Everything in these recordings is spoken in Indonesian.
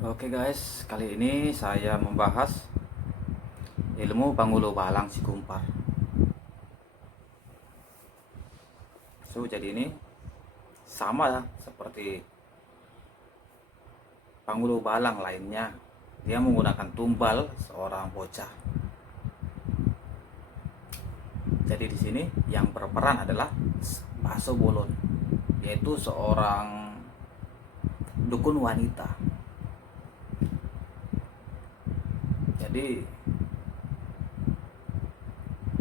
Oke guys, kali ini saya membahas ilmu Pangulo Balang Sikumpar. Jadi ini sama seperti Pangulo Balang lainnya. Dia menggunakan tumbal seorang bocah. Jadi di sini yang berperan adalah Paso Bolon, yaitu seorang dukun wanita. Jadi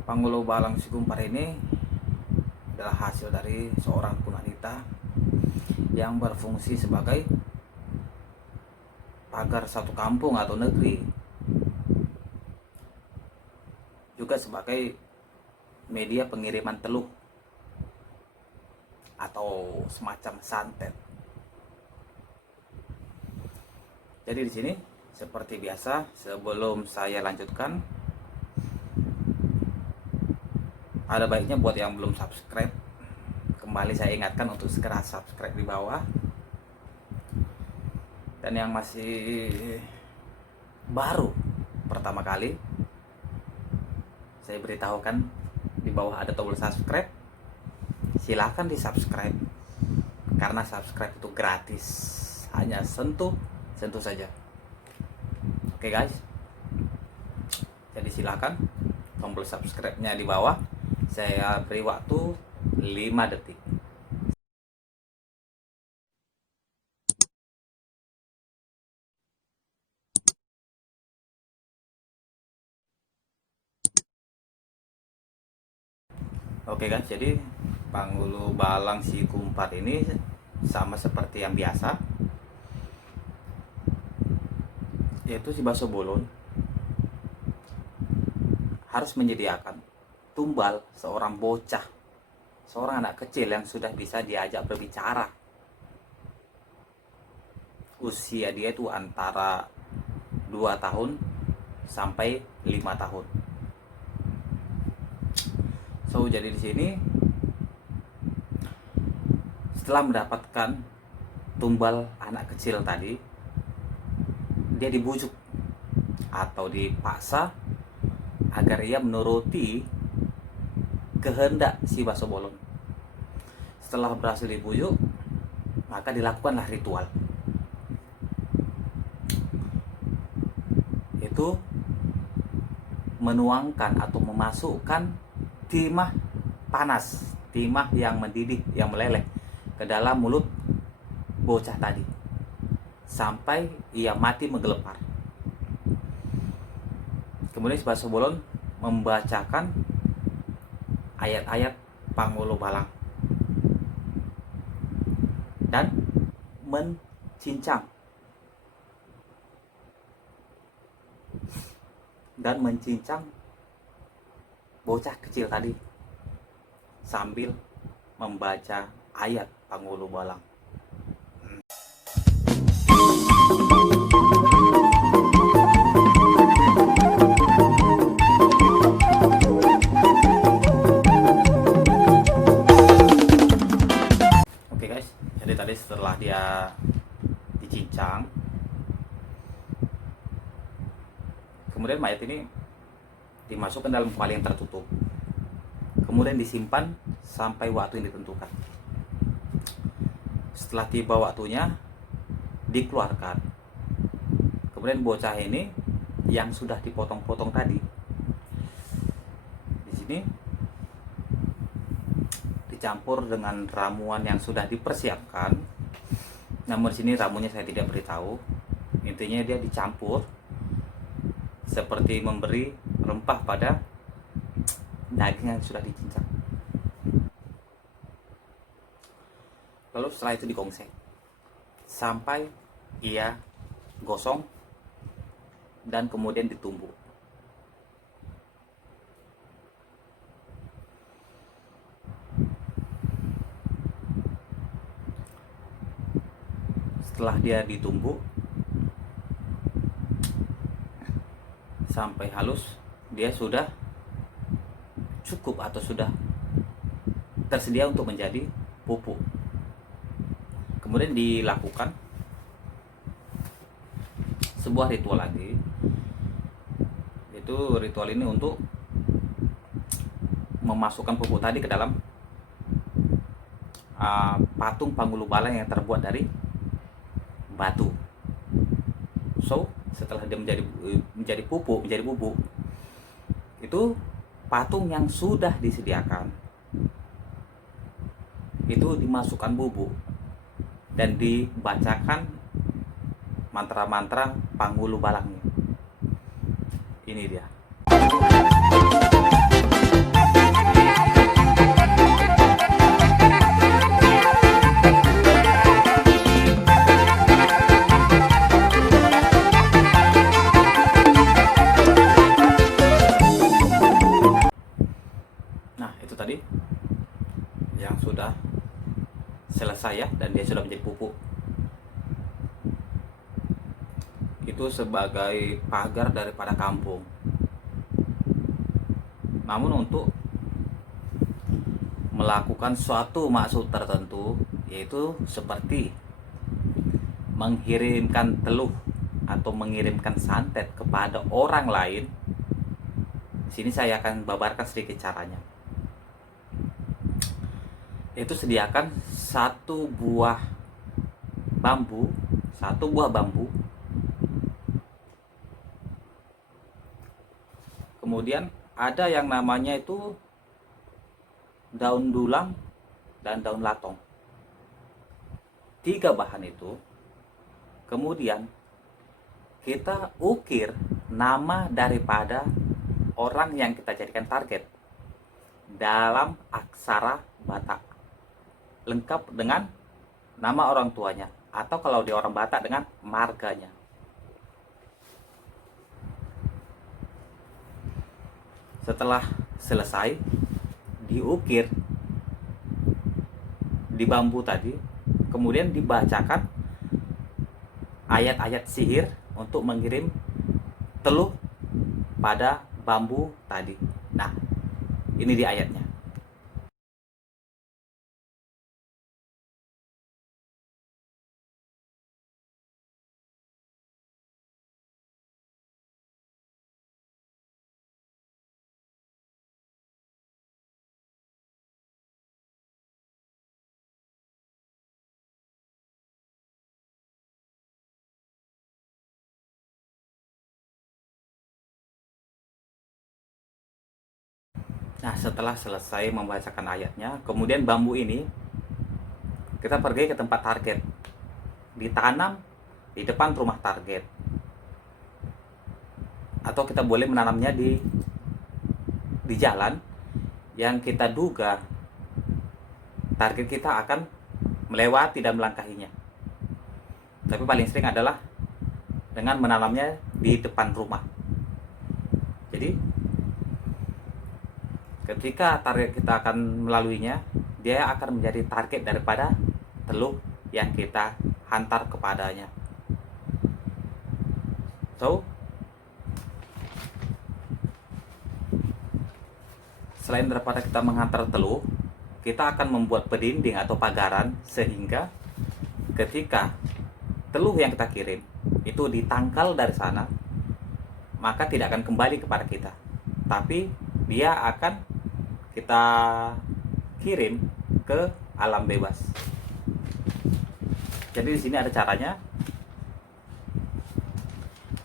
Pangulo Balang Sikumpar ini adalah hasil dari seorang dukun wanita yang berfungsi sebagai pagar satu kampung atau negeri, juga sebagai media pengiriman teluh atau semacam santet. Jadi di sini seperti biasa, sebelum saya lanjutkan, ada baiknya buat yang belum subscribe, kembali saya ingatkan untuk segera subscribe di bawah. Dan yang masih baru pertama kali, saya beritahukan di bawah ada tombol subscribe. Silahkan di subscribe, karena subscribe itu gratis, hanya sentuh saja. Oke guys, jadi silahkan tombol subscribe-nya di bawah. Saya beri waktu 5 detik. Oke guys, jadi Pangulo Balang Sikumpar ini sama seperti yang biasa, yaitu si Paso Bolon harus menyediakan tumbal seorang bocah, seorang anak kecil yang sudah bisa diajak berbicara. Usia dia itu antara 2 tahun sampai 5 tahun. Jadi di sini setelah mendapatkan tumbal anak kecil tadi, dia dibujuk atau dipaksa agar ia menuruti kehendak si Paso Bolon. Setelah berhasil dibujuk, maka dilakukanlah ritual. Itu menuangkan atau memasukkan timah panas, timah yang mendidih, yang meleleh ke dalam mulut bocah tadi sampai ia mati menggelepar. Kemudian si Paso Bolon membacakan ayat-ayat Pangulo Balang dan mencincang bocah kecil tadi sambil membaca ayat Pangulo Balang. Oke guys, jadi tadi setelah dia dicincang, kemudian mayat ini dimasukkan dalam kuali yang tertutup, kemudian disimpan sampai waktu yang ditentukan. Setelah tiba waktunya, dikeluarkan. Kemudian bocah ini yang sudah dipotong-potong tadi, di sini dicampur dengan ramuan yang sudah dipersiapkan. Namun di sini ramuannya saya tidak beritahu. Intinya dia dicampur seperti memberi rempah pada daging yang sudah dicincang. Lalu setelah itu digongseng sampai ia gosong dan kemudian ditumbuk. Setelah dia ditumbuk sampai halus, dia sudah cukup atau sudah tersedia untuk menjadi pupuk. Kemudian dilakukan sebuah ritual lagi. Itu ritual ini untuk memasukkan pupuk tadi ke dalam patung Panggulu Balang yang terbuat dari batu. So setelah dia menjadi pupuk, menjadi bubuk, itu patung yang sudah disediakan itu dimasukkan bubuk dan dibacakan mantra-mantra Panggulu Balangnya. Ini dia. Nah, itu tadi yang sudah selesai ya, dan dia sudah menjadi pupuk. Itu sebagai pagar daripada kampung. Namun untuk melakukan suatu maksud tertentu, yaitu seperti mengirimkan teluh atau mengirimkan santet kepada orang lain, di sini saya akan babarkan sedikit caranya. Itu sediakan satu buah bambu, kemudian ada yang namanya itu daun dulang dan daun latong. 3 bahan itu, kemudian kita ukir nama daripada orang yang kita jadikan target dalam aksara Batak, lengkap dengan nama orang tuanya, atau kalau di orang Batak dengan marganya. Setelah selesai diukir di bambu tadi, kemudian dibacakan ayat-ayat sihir untuk mengirim teluh pada bambu tadi. Nah, ini di ayatnya. Nah, setelah selesai membacakan ayatnya, kemudian bambu ini kita pergi ke tempat target, ditanam di depan rumah target, atau kita boleh menanamnya di jalan yang kita duga target kita akan melewati dan melangkahinya. Tapi paling sering adalah dengan menanamnya di depan rumah. Jadi ketika target kita akan melaluinya, dia akan menjadi target daripada teluh yang kita hantar kepadanya. So, selain daripada kita menghantar teluh, kita akan membuat pedinding atau pagaran, sehingga ketika teluh yang kita kirim itu ditangkal dari sana, maka tidak akan kembali kepada kita, tapi dia akan kita kirim ke alam bebas. Jadi di sini ada caranya.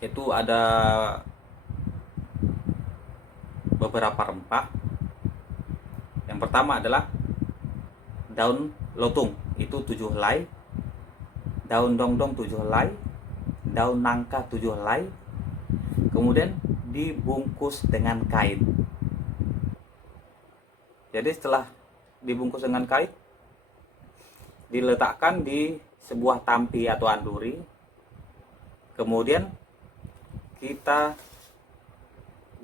Itu ada beberapa rempah. Yang pertama adalah daun lotung, itu 7 helai, daun dongdong 7 helai, daun nangka 7 helai, kemudian dibungkus dengan kain. Jadi setelah dibungkus dengan kain, diletakkan di sebuah tampi atau anduri, kemudian kita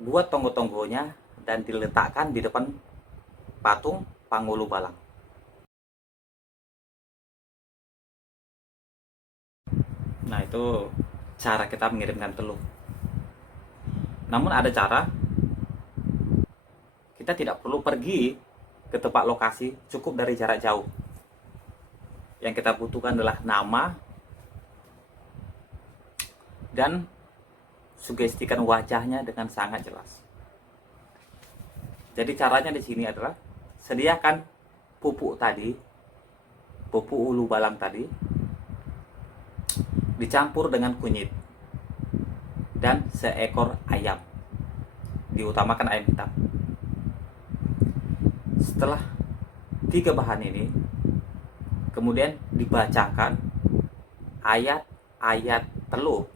buat tonggo-tonggonya dan diletakkan di depan patung Panggulu Balang. Nah, itu cara kita mengirimkan teluh. Namun ada cara kita tidak perlu pergi ke tempat lokasi, cukup dari jarak jauh. Yang kita butuhkan adalah nama dan sugestikan wajahnya dengan sangat jelas. Jadi caranya di sini adalah sediakan pupuk tadi, pupuk ulu balang tadi, dicampur dengan kunyit dan seekor ayam. Diutamakan ayam hitam. Setelah 3 bahan ini, kemudian dibacakan ayat-ayat teluh.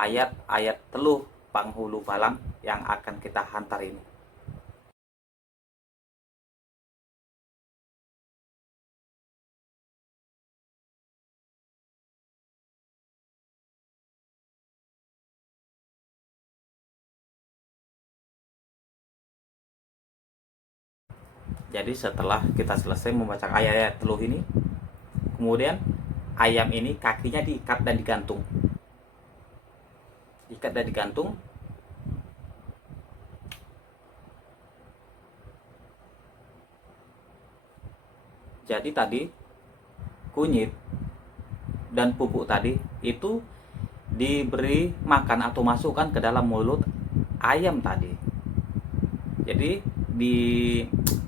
Ayat-ayat teluh penghulu balang yang akan kita hantar ini. Jadi setelah kita selesai membaca ayat-ayat teluh ini, kemudian ayam ini kakinya diikat dan digantung. Ikat dan digantung. Jadi tadi kunyit dan pupuk tadi itu diberi makan atau masukkan ke dalam mulut ayam tadi. Jadi di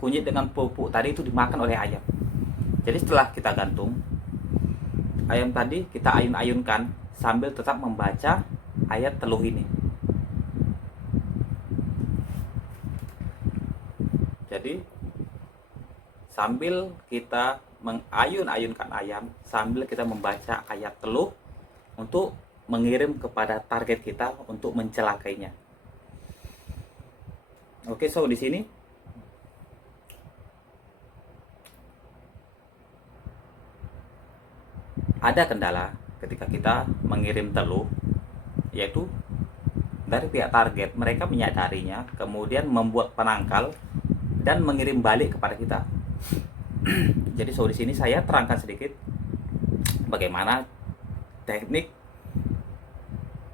kunyit dengan pupuk tadi itu dimakan oleh ayam. Jadi setelah kita gantung ayam tadi, kita ayun-ayunkan sambil tetap membaca ayat teluh ini. Jadi sambil kita mengayun-ayunkan ayam, sambil kita membaca ayat teluh untuk mengirim kepada target kita untuk mencelakainya. Oke, so di sini ada kendala ketika kita mengirim teluh, yaitu dari pihak target mereka menyadarinya, kemudian membuat penangkal dan mengirim balik kepada kita. Jadi so di sini saya terangkan sedikit bagaimana teknik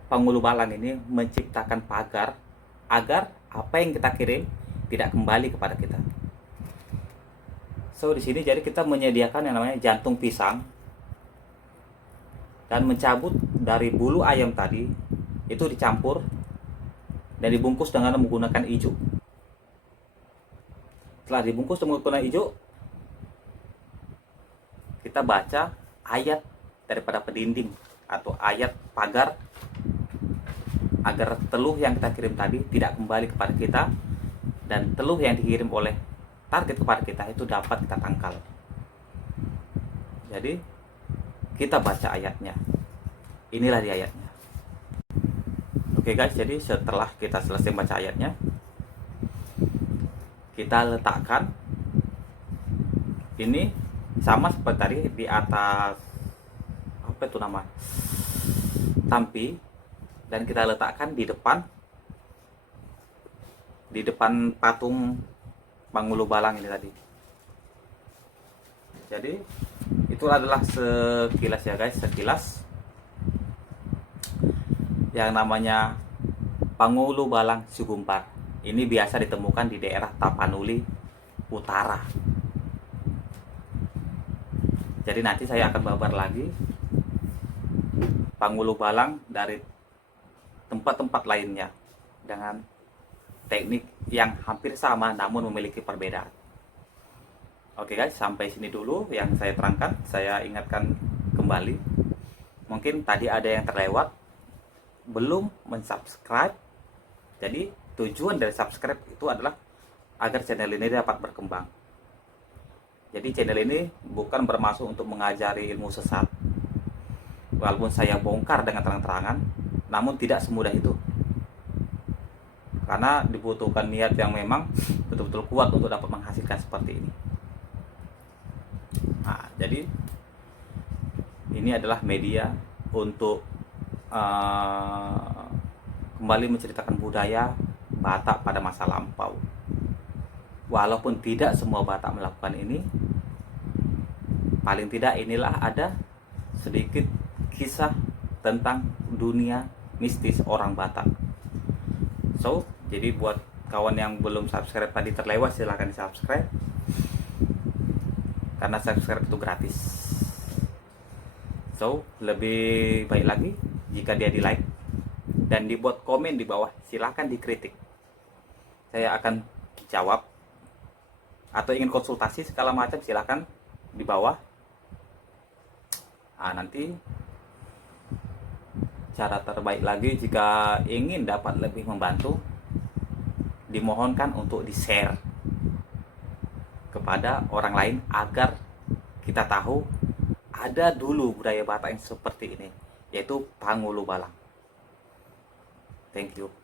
penghulu balang ini menciptakan pagar agar apa yang kita kirim tidak kembali kepada kita. So di sini jadi kita menyediakan yang namanya jantung pisang dan mencabut dari bulu ayam tadi, itu dicampur dan dibungkus dengan menggunakan ijuk. Setelah dibungkus menggunakan ijuk, kita baca ayat daripada pendinding atau ayat pagar agar teluh yang kita kirim tadi tidak kembali kepada kita dan teluh yang dikirim oleh target kepada kita itu dapat kita tangkal. Jadi kita baca ayatnya. Inilah di ayatnya. Oke guys, jadi setelah kita selesai baca ayatnya, kita letakkan ini sama seperti tadi di atas apa itu nama tampi, dan kita letakkan di depan patung penghulu balang ini tadi. Jadi itu adalah sekilas ya guys, sekilas yang namanya penghulu balang Sugumpar. Ini biasa ditemukan di daerah Tapanuli Utara. Jadi nanti saya akan babar lagi penghulu balang dari tempat-tempat lainnya dengan teknik yang hampir sama namun memiliki perbedaan. Oke guys, sampai sini dulu yang saya terangkan. Saya ingatkan kembali, mungkin tadi ada yang terlewat belum mensubscribe. Jadi tujuan dari subscribe itu adalah agar channel ini dapat berkembang. Jadi channel ini bukan bermaksud untuk mengajari ilmu sesat, walaupun saya bongkar dengan terang-terangan, namun tidak semudah itu, karena dibutuhkan niat yang memang betul-betul kuat untuk dapat menghasilkan seperti ini. Nah, jadi ini adalah media untuk kembali menceritakan budaya Batak pada masa lampau. Walaupun tidak semua Batak melakukan ini, paling tidak inilah ada sedikit kisah tentang dunia mistis orang Batak. So, jadi buat kawan yang belum subscribe tadi terlewat, silahkan di subscribe, karena subscribe itu gratis. So, lebih baik lagi jika dia di like, dan dibuat komen di bawah. Silahkan dikritik, saya akan jawab. Atau ingin konsultasi segala macam, silahkan di bawah. Nanti cara terbaik lagi, jika ingin dapat lebih membantu, dimohonkan untuk di-share kepada orang lain agar kita tahu ada dulu budaya Batak yang seperti ini, yaitu Pangulu Balang. Thank you.